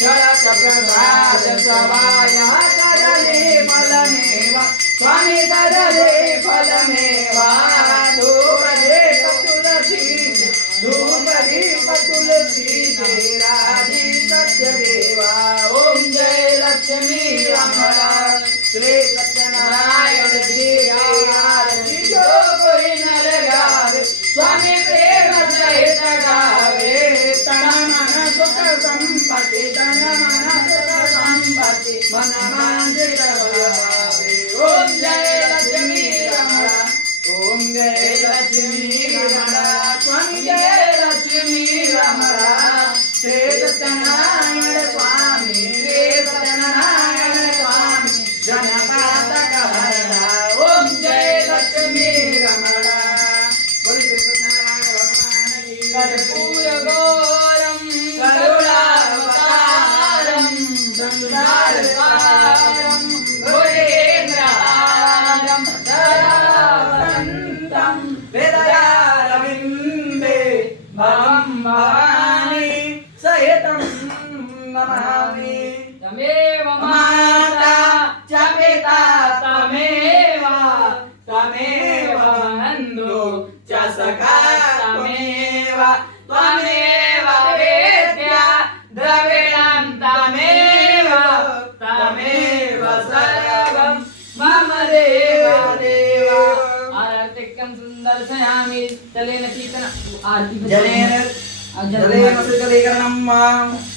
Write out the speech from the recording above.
क्षणच प्रसाद सवाया तजले फलमेवा स्वामी तजले फलमेवा धूप दीप तुलसी धूप दीप तुलसी राजी सत्य देवा ओम जय लक्ष्मी रमणा श्री सत्यनारायण जी आरती जो कोई नर गावे स्वामी प्रेम सहित गावे तन मन सुख संपत्ति तन मन सुख संपत्ति मन मंदिर भावे ओम जय लक्ष्मी रमणा ओम जय लक्ष्मी रमणा स्वामी जय लक्ष्मी रमणा श्री सत्यनारायण स्वामी श्री सत्यनारायण स्वामी जनपातक हरणा ओम जय लक्ष्मी रमणा बोले श्री सत्यनारायण भगवान की कर्पूर गौरम करुणावतारम संसार सारम भुजगेन्द्रहारम सदा वसन्तं वेदयारविन्दे भवं भवानी सहितं नमामि तमेव माता च पिता तमेव तमेव बन्धु च सखा तमेव त्वमेव वेद्या द्रविणं तमेव तमेव सर्वं मम देव देव आरतिकं सुन्दर्शयामि जलेन शीतन आरती जलेन जलेन सुजलीकरणं